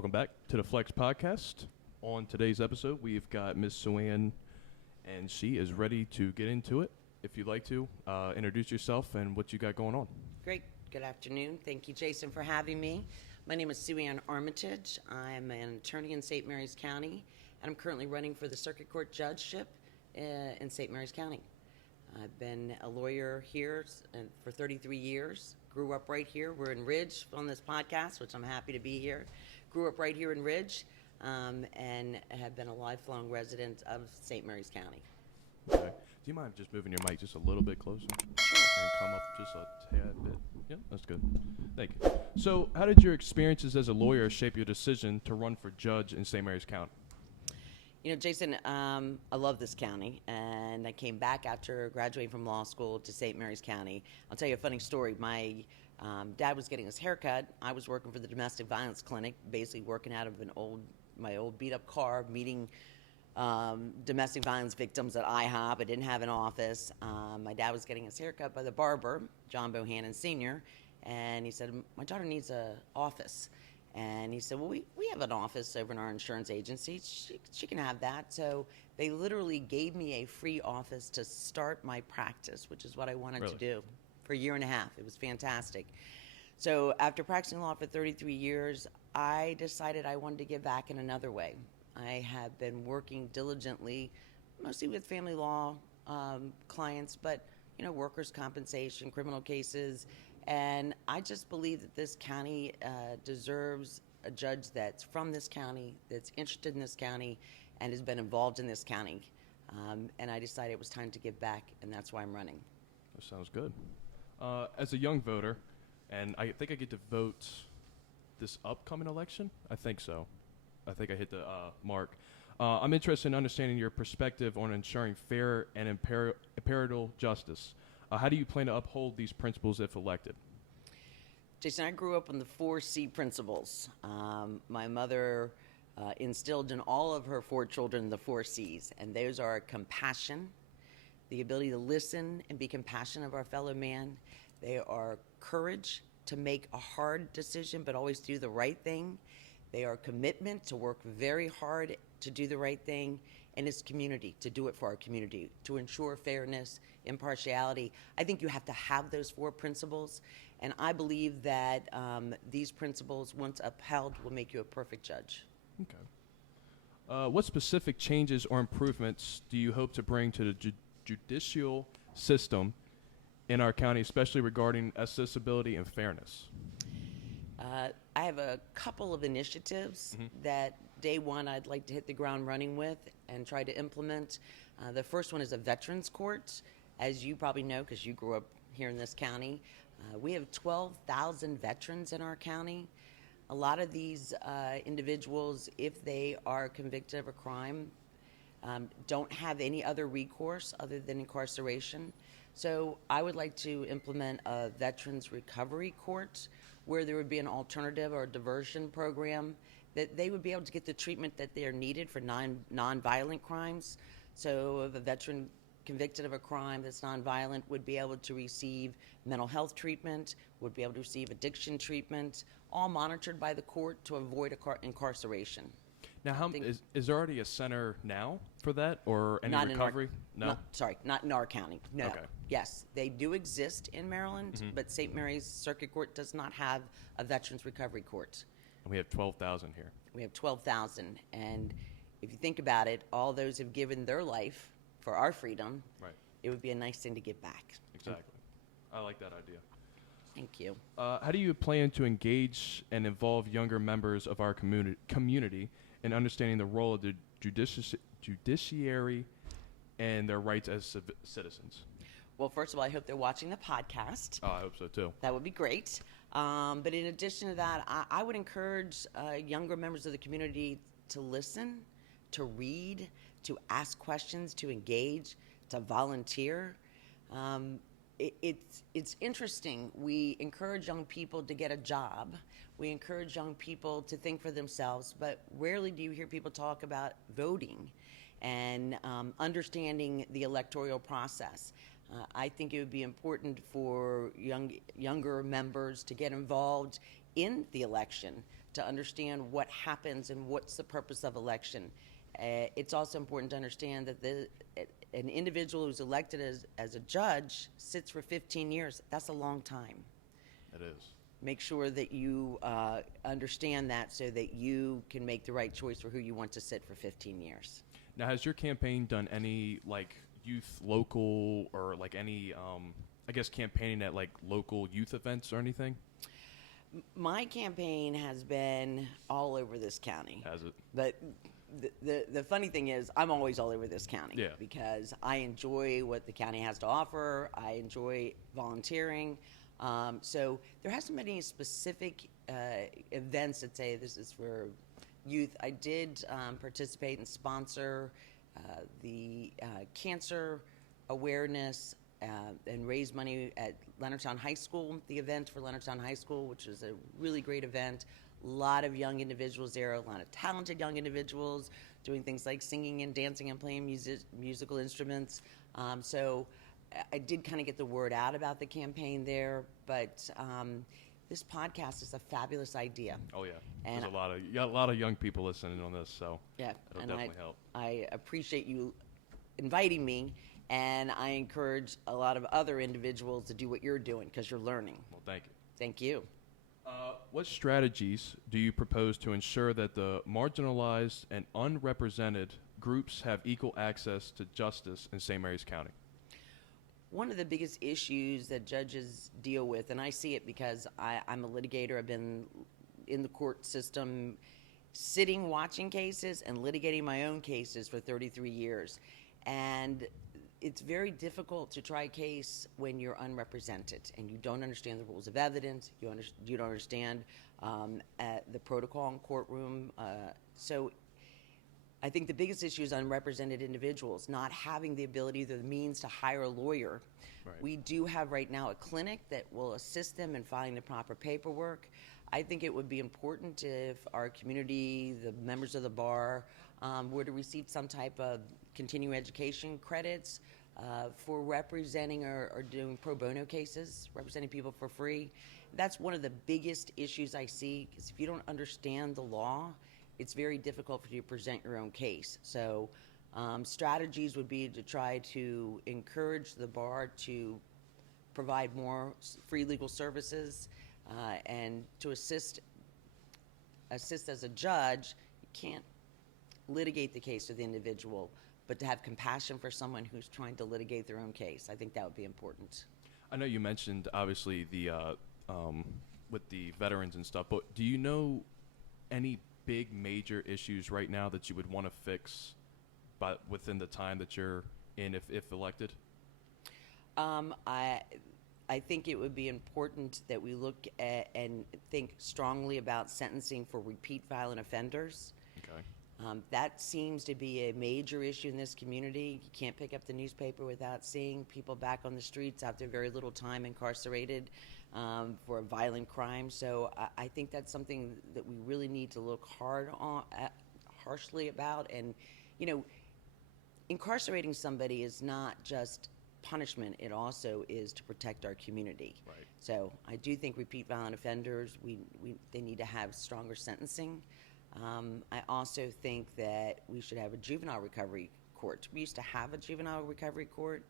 Welcome back to the Flex Podcast. On today's episode, we've got Miss Suann, and she is ready to get into it. If you'd like to, introduce yourself and what you got going on. Great. Good afternoon. Thank you, Jason, for having me. My name is Ann Armitage. I'm an attorney in St. Mary's County, and I'm currently running for the Circuit Court Judgeship in St. Mary's County. I've been a lawyer here for 33 years. Grew up right here. We're in Ridge on this podcast, which I'm happy to be here. Grew up right here in Ridge, and have been a lifelong resident of St. Mary's County. Okay. Do you mind just moving your mic just a little bit closer? Sure. And come up just a tad bit. Yeah, that's good. Thank you. So, how did your experiences as a lawyer shape your decision to run for judge in St. Mary's County? You know, Jason, I love this county, and I came back after graduating from law school to St. Mary's County. I'll tell you a funny story. My dad was getting his haircut. I was working for the domestic violence clinic, basically working out of my old beat-up car, meeting domestic violence victims at IHOP. I didn't have an office. My dad was getting his haircut by the barber, John Bohannon Sr., and he said, my daughter needs an office. And he said, well, we have an office over in our insurance agency. She can have that. So they literally gave me a free office to start my practice, which is what I wanted to do for a year and a half. It was fantastic. So after practicing law for 33 years, I decided I wanted to give back in another way. I have been working diligently, mostly with family law clients, but, you know, workers' compensation, criminal cases. And I just believe that this county deserves a judge that's from this county, that's interested in this county, and has been involved in this county. And I decided it was time to give back, and that's why I'm running. That sounds good. As a young voter, and I think I get to vote this upcoming election? I think so. I think I hit the mark. I'm interested in understanding your perspective on ensuring fair and impartial justice. How do you plan to uphold these principles if elected? Jason, I grew up on the 4C principles. My mother instilled in all of her 4 children the 4 C's, and those are compassion, the ability to listen and be compassionate of our fellow man. They are courage to make a hard decision but always do the right thing. They are commitment to work very hard to do the right thing, and it's community, to do it for our community, to ensure fairness, impartiality. I think you have to have those 4 principles, and I believe that these principles, once upheld, will make you a perfect judge. Okay. What specific changes or improvements do you hope to bring to the judicial system in our county, especially regarding accessibility and fairness? I have a couple of initiatives that day one I'd like to hit the ground running with and try to implement. The first one is a veterans court. As you probably know, because you grew up here in this county, we have 12,000 veterans in our county. A lot of these individuals, if they are convicted of a crime, don't have any other recourse other than incarceration. So I would like to implement a veterans recovery court where there would be an alternative or a diversion program that they would be able to get the treatment that they are needed for non-violent crimes. So if a veteran convicted of a crime that's nonviolent would be able to receive mental health treatment, would be able to receive addiction treatment, all monitored by the court to avoid incarceration. Now, is there already a center now for that, or any recovery? Not in our county. No. Okay. Yes, they do exist in Maryland, but St. Mary's Circuit Court does not have a veterans recovery court. And we have 12,000 here. We have 12,000, and if you think about it, all those have given their life for our freedom. Right. It would be a nice thing to give back. Exactly. I like that idea. Thank you. How do you plan to engage and involve younger members of our community in understanding the role of the judiciary and their rights as citizens? Well, first of all, I hope they're watching the podcast. Oh, I hope so, too. That would be great. But in addition to that, I would encourage younger members of the community to listen, to read, to ask questions, to engage, to volunteer. It's interesting. We encourage young people to get a job. We encourage young people to think for themselves, but rarely do you hear people talk about voting and understanding the electoral process. I think it would be important for younger members to get involved in the election, to understand what happens and what's the purpose of election. It's also important to understand that an individual who's elected as a judge sits for 15 years. That's a long time. It is. Make sure that you understand that so that you can make the right choice for who you want to sit for 15 years. Now, has your campaign done any like youth local or like any, I guess, campaigning at like local youth events or anything? My campaign has been all over this county. Has it? But the funny thing is, I'm always all over this county. Yeah. Because I enjoy what the county has to offer. I enjoy volunteering. So there hasn't been any specific events that say this is for youth. I did participate and sponsor the cancer awareness and raise money at Leonardtown High School, the event for Leonardtown High School, which was a really great event. A lot of young individuals there, a lot of talented young individuals doing things like singing and dancing and playing musical instruments. So I did kind of get the word out about the campaign there, but this podcast is a fabulous idea. Oh yeah, and there's you got a lot of young people listening on this, so yeah, it'll and definitely help. I appreciate you inviting me, and I encourage a lot of other individuals to do what you're doing because you're learning. Well, thank you. Thank you. What strategies do you propose to ensure that the marginalized and unrepresented groups have equal access to justice in St. Mary's County? One of the biggest issues that judges deal with, and I see it because I'm a litigator, I've been in the court system sitting watching cases and litigating my own cases for 33 years. And it's very difficult to try a case when you're unrepresented and you don't understand the rules of evidence, you don't understand the protocol in courtroom. So I think the biggest issue is unrepresented individuals not having the ability or the means to hire a lawyer. Right. We do have right now a clinic that will assist them in filing the proper paperwork. I think it would be important if our community, the members of the bar, were to receive some type of continuing education credits for representing or doing pro bono cases, representing people for free. That's one of the biggest issues I see, because if you don't understand the law, it's very difficult for you to present your own case. So strategies would be to try to encourage the bar to provide more free legal services and to assist as a judge. You can't litigate the case of the individual, but to have compassion for someone who's trying to litigate their own case. I think that would be important. I know you mentioned obviously the with the veterans and stuff, but do you know any big major issues right now that you would want to fix within the time that you're in if elected? I think it would be important that we look at and think strongly about sentencing for repeat violent offenders. Okay. That seems to be a major issue in this community. You can't pick up the newspaper without seeing people back on the streets after very little time incarcerated for a violent crime. So I think that's something that we really need to look harshly about. And, you know, incarcerating somebody is not just punishment, it also is to protect our community. Right. So I do think repeat violent offenders, they need to have stronger sentencing. I also think that we should have a juvenile recovery court. We used to have a juvenile recovery court,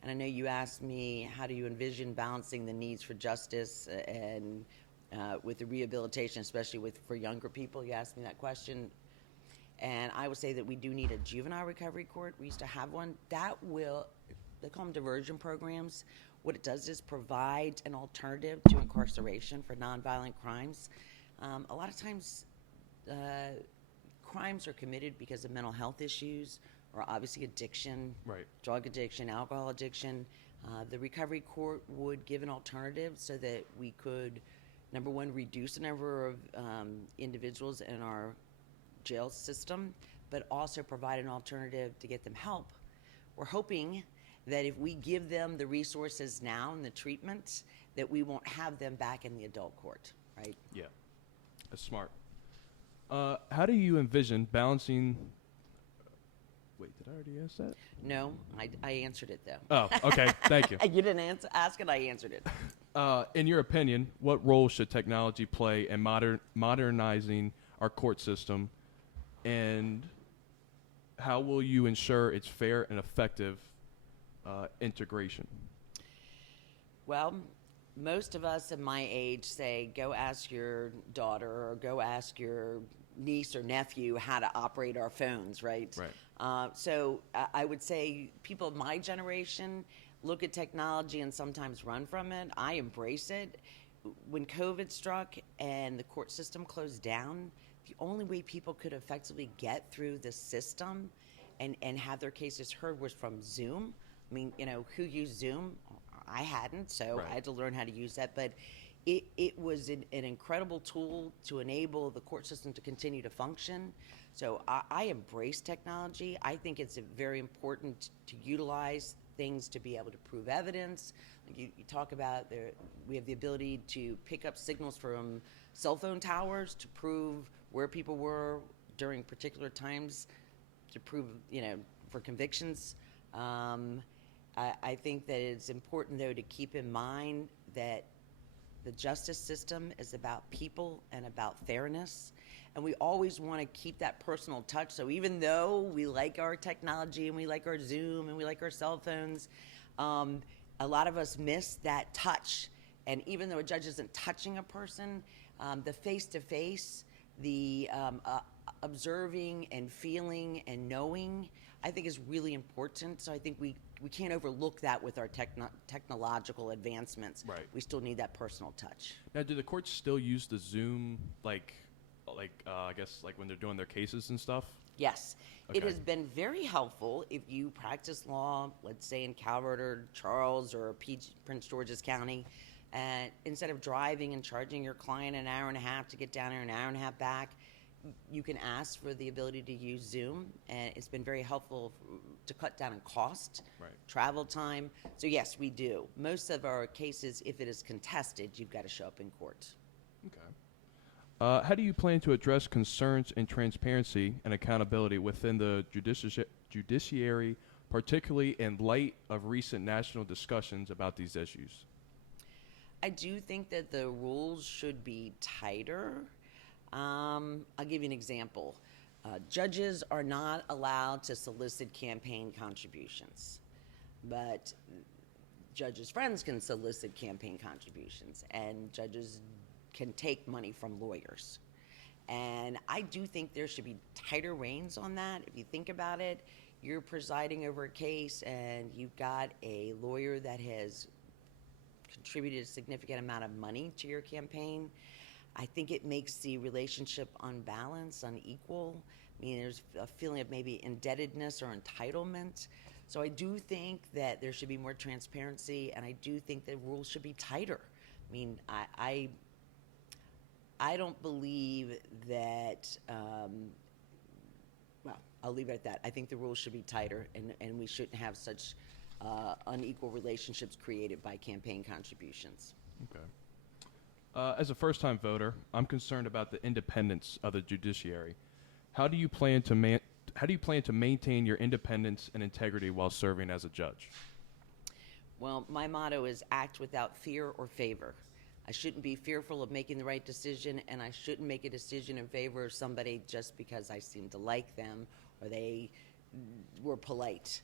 and I know you asked me, how do you envision balancing the needs for justice and with the rehabilitation, especially for younger people? You asked me that question. And I would say that we do need a juvenile recovery court. We used to have one. They call them diversion programs. What it does is provide an alternative to incarceration for nonviolent crimes. A lot of times, crimes are committed because of mental health issues or obviously addiction, Right. drug addiction, alcohol addiction. The recovery court would give an alternative so that we could, number one, reduce the number of individuals in our jail system, but also provide an alternative to get them help. We're hoping that if we give them the resources now and the treatment, that we won't have them back in the adult court, right? Yeah, that's smart. How do you envision balancing? Wait, did I already ask that? No, I answered it though. Oh, okay. Thank you. You didn't ask it, I answered it. In your opinion, what role should technology play in modernizing our court system, and how will you ensure its fair and effective integration? Well, most of us in my age say, go ask your daughter or go ask your niece or nephew how to operate our phones, right? Right. So I would say people of my generation look at technology and sometimes run from it. I embrace it. When COVID struck and the court system closed down, the only way people could effectively get through the system and have their cases heard was from Zoom. I mean, who used Zoom? I hadn't, so Right. I had to learn how to use that. But it was an incredible tool to enable the court system to continue to function. So I embrace technology. I think it's very important to utilize things to be able to prove evidence. Like you talk about we have the ability to pick up signals from cell phone towers to prove where people were during particular times to prove, for convictions. I think that it's important, though, to keep in mind that the justice system is about people and about fairness. And we always want to keep that personal touch. So even though we like our technology and we like our Zoom and we like our cell phones, a lot of us miss that touch. And even though a judge isn't touching a person, the face-to-face, the observing and feeling and knowing, I think is really important. So I think we can't overlook that with our technological advancements. Right. We still need that personal touch. Now, do the courts still use the Zoom, I guess, like when they're doing their cases and stuff? Yes. It Okay. has been very helpful if you practice law, let's say in Calvert or Charles or Prince George's County, and instead of driving and charging your client an hour and a half to get down there, an hour and a half back, you can ask for the ability to use Zoom, and it's been very helpful to cut down on cost, Right. travel time. So yes, we do. Most of our cases, if it is contested, you've got to show up in court. Okay. How do you plan to address concerns in transparency and accountability within the judiciary, particularly in light of recent national discussions about these issues? I do think that the rules should be tighter. I'll give you an example. Judges are not allowed to solicit campaign contributions, but judges' friends can solicit campaign contributions, and judges can take money from lawyers. And I do think there should be tighter reins on that. If you think about it, you're presiding over a case and you've got a lawyer that has contributed a significant amount of money to your campaign. I think it makes the relationship unbalanced, unequal. I mean, there's a feeling of maybe indebtedness or entitlement. So I do think that there should be more transparency, and I do think that rules should be tighter. I mean, I don't believe that, well, I'll leave it at that. I think the rules should be tighter, and we shouldn't have such unequal relationships created by campaign contributions. Okay. As a first-time voter, I'm concerned about the independence of the judiciary. How do you plan to maintain your independence and integrity while serving as a judge? Well, my motto is act without fear or favor. I shouldn't be fearful of making the right decision, and I shouldn't make a decision in favor of somebody just because I seem to like them or they were polite.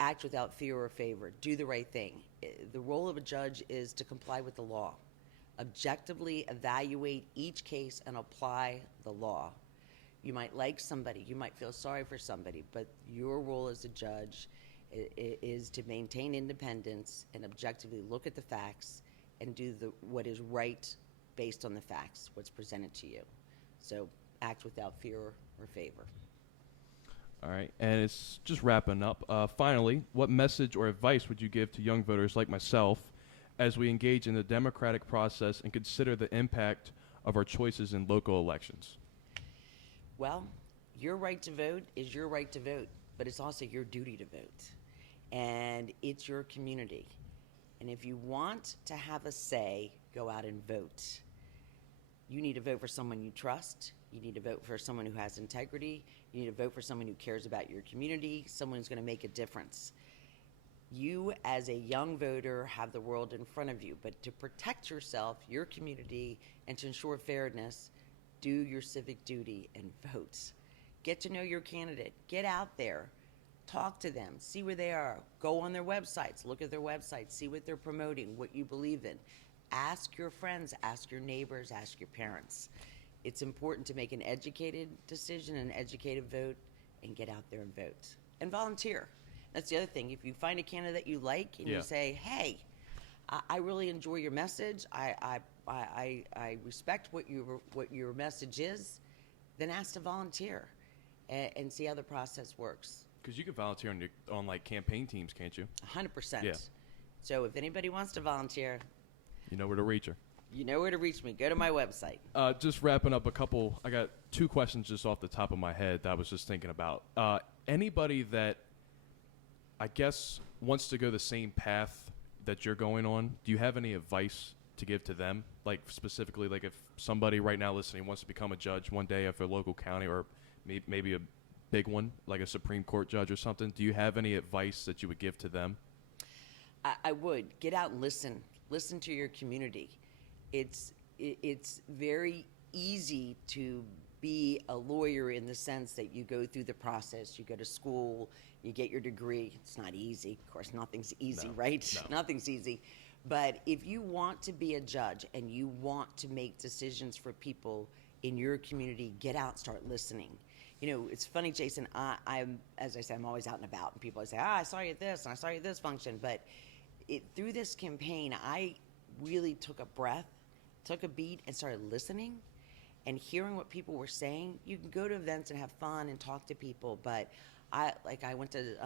Act without fear or favor. Do the right thing. The role of a judge is to comply with the law. Objectively evaluate each case and apply the law. You might like somebody, you might feel sorry for somebody, but your role as a judge is to maintain independence and objectively look at the facts and do what is right based on the facts, what's presented to you. So act without fear or favor. All right, and it's just wrapping up. Finally, what message or advice would you give to young voters like myself as we engage in the democratic process and consider the impact of our choices in local elections? Well, your right to vote is your right to vote, but it's also your duty to vote. And it's your community. And if you want to have a say, go out and vote. You need to vote for someone you trust. You need to vote for someone who has integrity. You need to vote for someone who cares about your community, someone who's going to make a difference. You, as a young voter, have the world in front of you. But to protect yourself, your community, and to ensure fairness, do your civic duty and vote. Get to know your candidate. Get out there. Talk to them. See where they are. Go on their websites. Look at their websites. See what they're promoting, what you believe in. Ask your friends. Ask your neighbors. Ask your parents. It's important to make an educated decision, an educated vote, and get out there and vote. And volunteer. That's the other thing. If you find a candidate you like and Yeah. you say, hey, I really enjoy your message, I respect what your message is, then ask to volunteer and see how the process works. Because you can volunteer on like campaign teams, can't you? 100%. Yeah. So if anybody wants to volunteer, You know where to reach her. you know where to reach me. Go to my website. Just wrapping up I got 2 questions just off the top of my head that I was just thinking about. Anybody that I guess wants to go the same path that you're going on, do you have any advice to give to them? Like specifically, like if somebody right now listening wants to become a judge one day of a local county or maybe a big one, like a Supreme Court judge or something, do you have any advice that you would give to them? I would. Get out and listen. Listen to your community. It's very easy to be a lawyer in the sense that you go through the process, you go to school, you get your degree. It's not easy. Of course, nothing's easy, No, right? no. Nothing's easy. But if you want to be a judge and you want to make decisions for people in your community, get out and start listening. You know, it's funny, Jason, I'm, as I said, I'm always out and about, and people say, I saw you at this, and I saw you at this function. But through this campaign, I really took a breath, took a beat, and started listening and hearing what people were saying. You can go to events and have fun and talk to people, but I went to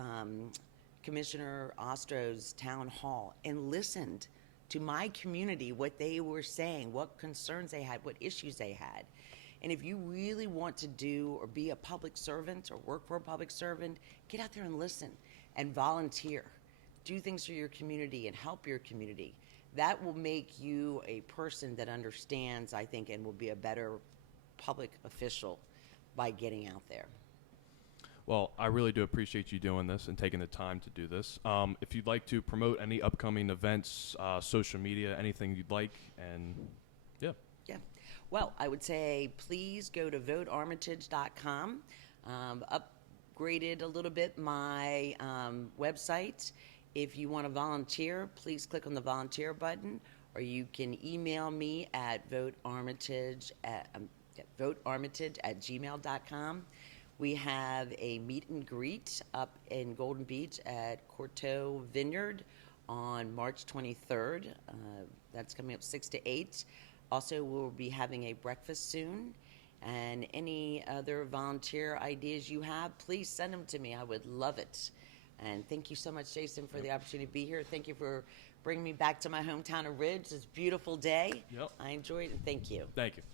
Commissioner Ostro's town hall and listened to my community, what they were saying, what concerns they had, what issues they had. And if you really want to do or be a public servant or work for a public servant, get out there and listen and volunteer. Do things for your community and help your community. That will make you a person that understands, I think, and will be a better public official by getting out there. Well, I really do appreciate you doing this and taking the time to do this. If you'd like to promote any upcoming events, social media, anything you'd like, and yeah. Yeah. Well, I would say please go to votearmitage.com. Upgraded a little bit my website. If you want to volunteer, please click on the volunteer button, or you can email me at votearmitage@gmail.com. We have a meet and greet up in Golden Beach at Courteau Vineyard on March 23rd. That's coming up 6 to 8. Also, we'll be having a breakfast soon. And any other volunteer ideas you have, please send them to me. I would love it. And thank you so much, Jason, for the opportunity to be here. Thank you for bringing me back to my hometown of Ridge. It's a beautiful day. Yep. I enjoyed it, and thank you. Thank you.